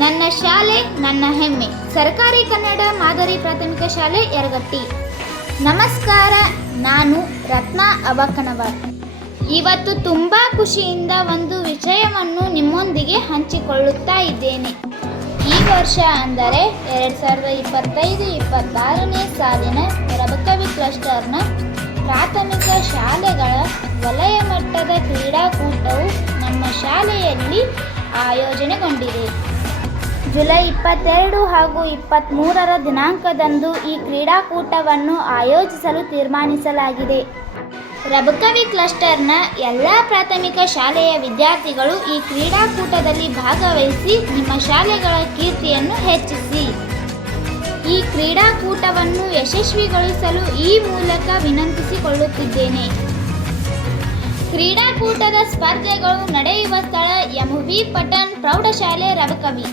ನನ್ನ ಶಾಲೆ ನನ್ನ ಹೆಮ್ಮೆ. ಸರ್ಕಾರಿ ಕನ್ನಡ ಮಾದರಿ ಪ್ರಾಥಮಿಕ ಶಾಲೆ ಯರಗಟ್ಟಿ. ನಮಸ್ಕಾರ, ನಾನು ರತ್ನ ಅಬಕನವರ್. ಇವತ್ತು ತುಂಬ ಖುಷಿಯಿಂದ ಒಂದು ವಿಷಯವನ್ನು ನಿಮ್ಮೊಂದಿಗೆ ಹಂಚಿಕೊಳ್ಳುತ್ತಾ ಇದ್ದೇನೆ. ಈ ವರ್ಷ ಅಂದರೆ 2025-26ನೇ ಸಾಲಿನ ರಬಕವಿ ಕ್ಲಸ್ಟರ್ನ ಪ್ರಾಥಮಿಕ ಶಾಲೆಗಳ ವಲಯ ಮಟ್ಟದ ಕ್ರೀಡಾಕೂಟವು ನಮ್ಮ ಶಾಲೆಯಲ್ಲಿ ಆಯೋಜನೆಗೊಂಡಿದೆ. ಜುಲೈ 22 ಹಾಗೂ 23 ದಿನಾಂಕದಂದು ಈ ಕ್ರೀಡಾಕೂಟವನ್ನು ಆಯೋಜಿಸಲು ತೀರ್ಮಾನಿಸಲಾಗಿದೆ. ರಬಕವಿ ಕ್ಲಸ್ಟರ್ನ ಎಲ್ಲ ಪ್ರಾಥಮಿಕ ಶಾಲೆಯ ವಿದ್ಯಾರ್ಥಿಗಳು ಈ ಕ್ರೀಡಾಕೂಟದಲ್ಲಿ ಭಾಗವಹಿಸಿ ನಿಮ್ಮ ಶಾಲೆಗಳ ಕೀರ್ತಿಯನ್ನು ಹೆಚ್ಚಿಸಿ. ಈ ಕ್ರೀಡಾಕೂಟವನ್ನು ಯಶಸ್ವಿಗೊಳಿಸಲು ಈ ಮೂಲಕ ವಿನಂತಿಸಿಕೊಳ್ಳುತ್ತಿದ್ದೇನೆ. ಕ್ರೀಡಾಕೂಟದ ಸ್ಪರ್ಧೆಗಳು ನಡೆಯುವ ಸ್ಥಳ MV ಪಟ್ಟಣ ಪ್ರೌಢಶಾಲೆ ರಬಕವಿ.